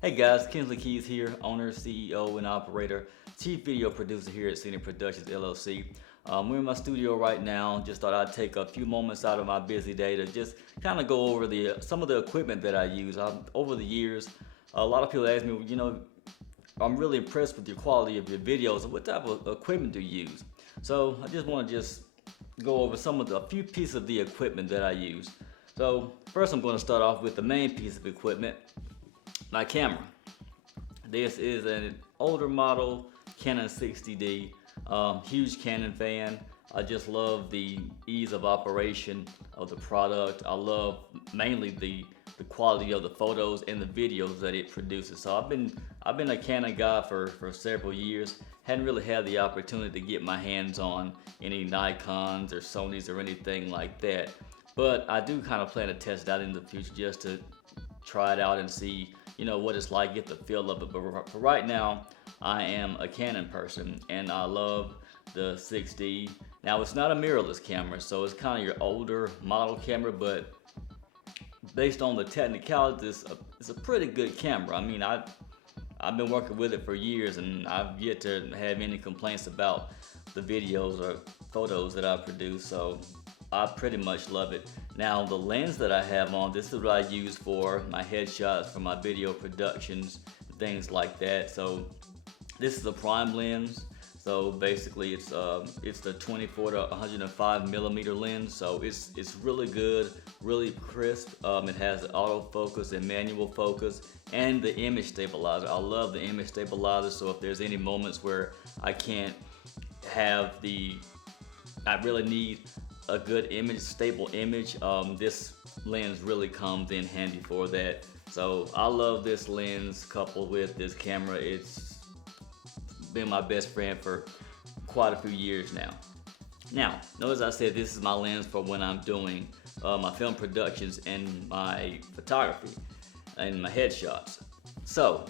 Hey guys, Kinsley Keys here, owner, CEO, and operator, chief video producer here at Scenic Productions LLC. We're in my studio right now. Just thought I'd take a few moments out of my busy day to just kind of go over some of the equipment that I use. Over the years, a lot of people ask me, I'm really impressed with your quality of your videos. What type of equipment do you use? So I just want to go over a few pieces of the equipment that I use. So first, I'm going to start off with the main piece of equipment. My camera. This is an older model Canon 60D. Huge Canon fan. I just love the ease of operation of the product. I love mainly the quality of the photos and the videos that it produces. So I've been a Canon guy for several years. Hadn't really had the opportunity to get my hands on any Nikons or Sonys or anything like that. But I do kind of plan to test it out in the future just to try it out and see what it's like, get the feel of it. But for right now, I am a Canon person and I love the 6D. Now it's not a mirrorless camera, so it's kind of your older model camera, but based on the technicalities, it's a pretty good camera. I mean, I've been working with it for years and I've yet to have any complaints about the videos or photos that I produce, so I pretty much love it. Now the lens that I have on, this is what I use for my headshots, for my video productions, things like that. So this is a prime lens. So basically it's the 24 to 105 millimeter lens. So it's really good, really crisp. It has autofocus and manual focus and the image stabilizer. I love the image stabilizer. So if there's any moments where I can't have I really need a good image, stable image, this lens really comes in handy for that. So I love this lens coupled with this camera. It's been my best friend for quite a few years now. Now, notice I said this is my lens for when I'm doing my film productions and my photography and my headshots. So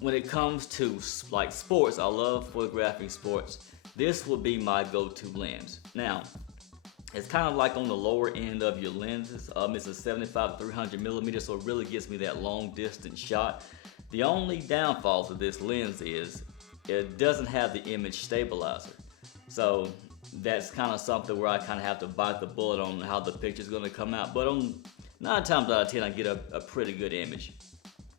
when it comes to like sports, I love photographing sports. This will be my go-to lens. Now, it's kind of like on the lower end of your lenses. It's a 75 to 300 millimeter, so it really gives me that long distance shot. The only downfall to this lens is it doesn't have the image stabilizer. So that's kind of something where I kind of have to bite the bullet on how the picture's going to come out. But on 9 times out of 10, I get a pretty good image.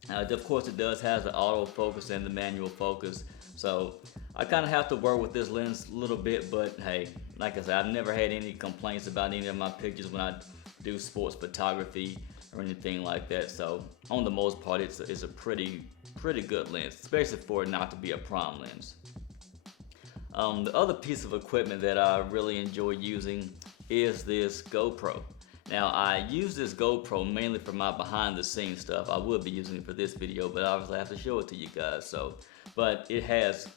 Of course, it does have the autofocus and the manual focus. So I kind of have to work with this lens a little bit, but hey, like I said, I've never had any complaints about any of my pictures when I do sports photography or anything like that. So on the most part, it's a pretty good lens, especially for it not to be a prime lens. The other piece of equipment that I really enjoy using is this GoPro. Now I use this GoPro mainly for my behind the scenes stuff. I will be using it for this video, but obviously I have to show it to you guys. But it has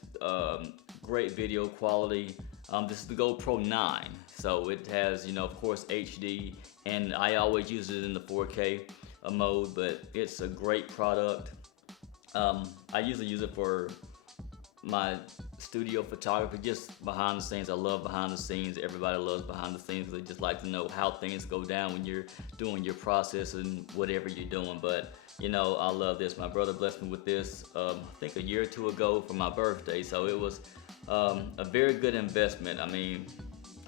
great video quality. This is the GoPro 9, so it has, of course, HD, and I always use it in the 4K mode, but it's a great product. I usually use it for my studio photography, just behind the scenes. I love behind the scenes. Everybody loves behind the scenes. They just like to know how things go down when you're doing your process and whatever you're doing. But I love this. My brother blessed me with this, I think a year or two ago for my birthday. So it was a very good investment. I mean,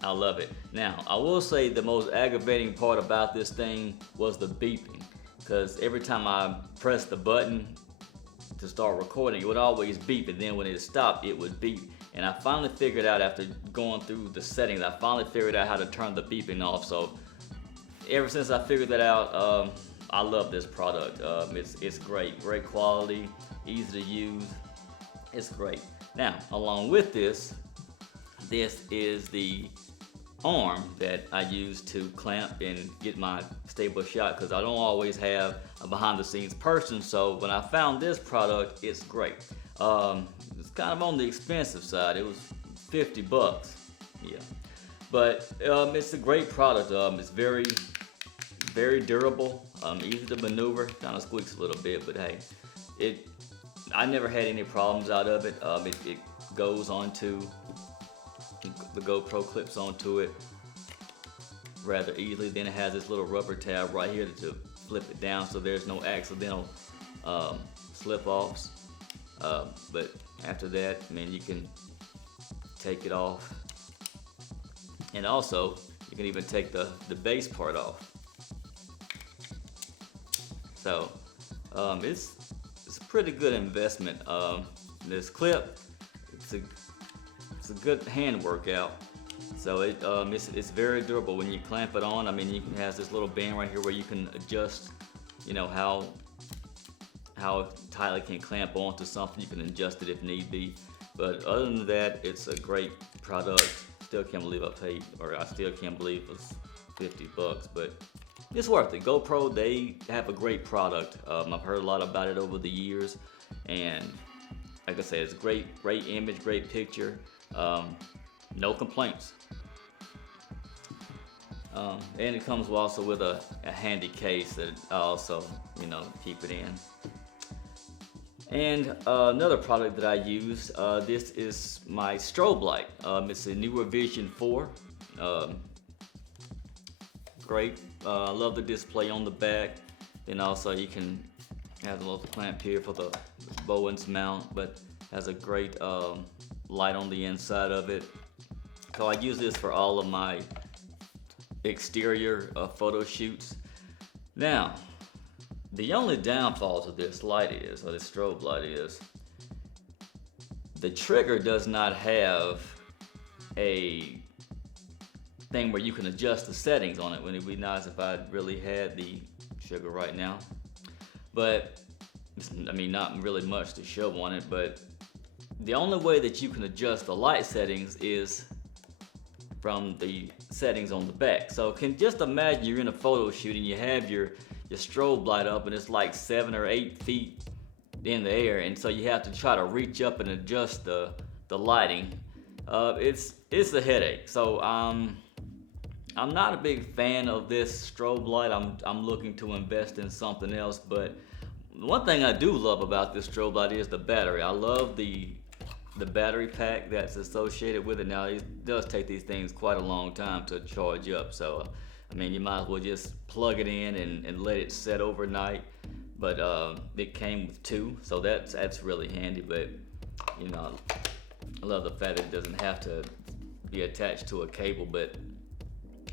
I love it. Now, I will say the most aggravating part about this thing was the beeping, because every time I pressed the button to start recording, it would always beep, and then when it stopped, it would beep. And I finally figured out, after going through the settings, I finally figured out how to turn the beeping off. So ever since I figured that out, I love this product. It's great quality, easy to use. It's great. Now, along with this is the arm that I use to clamp and get my stable shot, because I don't always have a behind the scenes person. So when I found this product, it's great. It's kind of on the expensive side. It was 50 bucks. Yeah. But it's a great product. It's very durable, easy to maneuver, kind of squeaks a little bit, but hey, I never had any problems out of it. It goes onto the GoPro, clips onto it rather easily. Then it has this little rubber tab right here to flip it down, so there's no accidental slip offs. But after that, I mean, you can take it off, and also you can even take the base part off. So it's a pretty good investment. This clip, it's a good hand workout. So it's very durable when you clamp it on. I mean, it has this little band right here where you can adjust, you know, how tightly can clamp onto something. You can adjust it if need be. But other than that, it's a great product. Still can't believe I still can't believe it's $50, but it's worth it. GoPro, they have a great product. I've heard a lot about it over the years, and like I said, it's great image, great picture. No complaints. And it comes also with a handy case that I also, you know, keep it in. And another product that I use, this is my strobe light. It's a newer Vision 4. Great. I love the display on the back. Then also you can have a little clamp here for the Bowens mount, but has a great light on the inside of it. So I use this for all of my exterior photo shoots. Now, the only downfall to this light is, or this strobe light is, the trigger does not have a thing where you can adjust the settings on it. It'd be nice if I really had the trigger right now, but I mean, not really much to show on it. But the only way that you can adjust the light settings is from the settings on the back. So can just imagine you're in a photo shoot and you have your strobe light up and it's like 7 or 8 feet in the air, and so you have to try to reach up and adjust the lighting. It's a headache. So I'm not a big fan of this strobe light. I'm looking to invest in something else. But one thing I do love about this strobe light is the battery. I love the battery pack that's associated with it. Now, it does take these things quite a long time to charge up, so I mean, you might as well just plug it in and let it set overnight. But it came with 2, so that's really handy. But you know, I love the fact that it doesn't have to be attached to a cable. But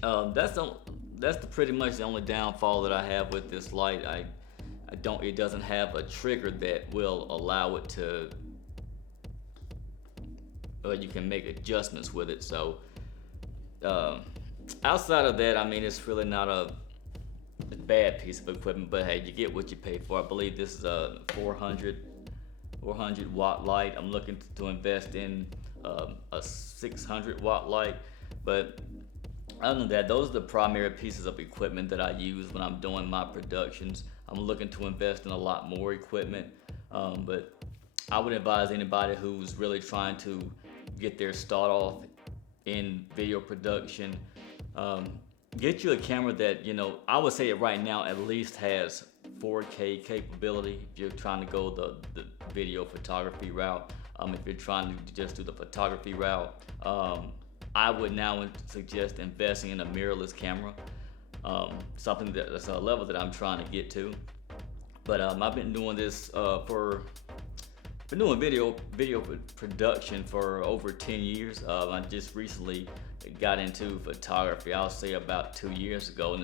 that's pretty much the only downfall that I have with this light. It doesn't have a trigger that will allow it to, you can make adjustments with it. So outside of that, I mean, it's really not a bad piece of equipment, but hey, you get what you pay for. I believe this is a 400 watt light. I'm looking to invest in a 600 watt light. But other than that, those are the primary pieces of equipment that I use when I'm doing my productions. I'm looking to invest in a lot more equipment, but I would advise anybody who's really trying to get their start off in video production, get you a camera that, you know, I would say it right now at least has 4K capability if you're trying to go the video photography route. If you're trying to just do the photography route, I would now suggest investing in a mirrorless camera, something that's a level that I'm trying to get to. But I've been doing this been doing video production for over 10 years. I just recently got into photography, I'll say about 2 years ago, and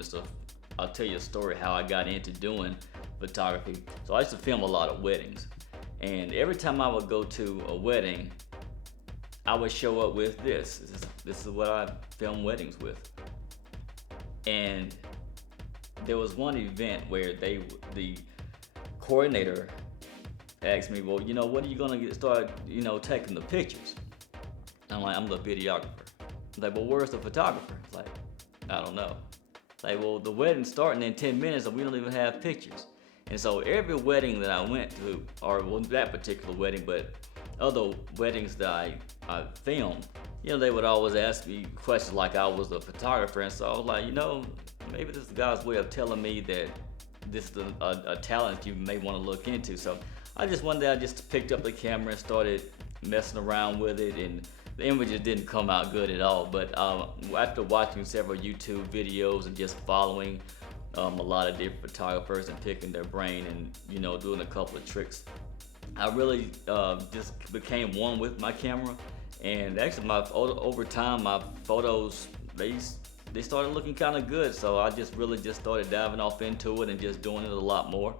I'll tell you a story how I got into doing photography. So I used to film a lot of weddings, and every time I would go to a wedding, I would show up with this. This is what I film weddings with. And there was one event where the coordinator asked me, well, you know, when are you gonna start, you know, taking the pictures? I'm like, I'm the videographer. I'm like, well, where's the photographer? It's like, I don't know. It's like, well, the wedding's starting in 10 minutes and we don't even have pictures. And so every wedding that I went to, or well, that particular wedding, but other weddings that I filmed, you know, they would always ask me questions like I was a photographer. And so I was like, you know, maybe this is God's way of telling me that this is a talent you may want to look into. So one day I just picked up the camera and started messing around with it, and the images didn't come out good at all. But after watching several YouTube videos and just following a lot of different photographers and picking their brain and doing a couple of tricks. I really just became one with my camera, and actually over time my photos they started looking kind of good. So I just really just started diving off into it and just doing it a lot more.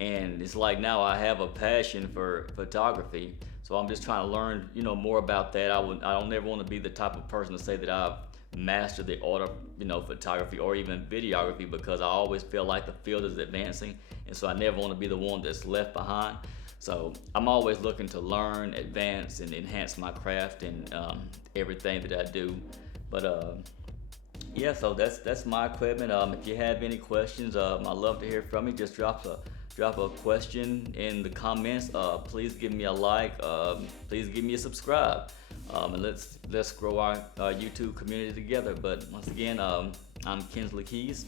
And it's like now I have a passion for photography, so I'm just trying to learn more about that. I don't never want to be the type of person to say that I've mastered the art of photography or even videography, because I always feel like the field is advancing, and so I never want to be the one that's left behind. So I'm always looking to learn, advance, and enhance my craft and everything that I do. But yeah, so that's my equipment. If you have any questions, I'd love to hear from you. Just drop a question in the comments. Please give me a like. Please give me a subscribe. And let's grow our YouTube community together. But once again, I'm Kinsley Keys,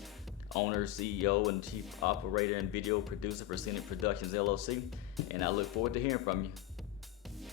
owner, CEO, and chief operator and video producer for Scenic Productions LLC, and I look forward to hearing from you.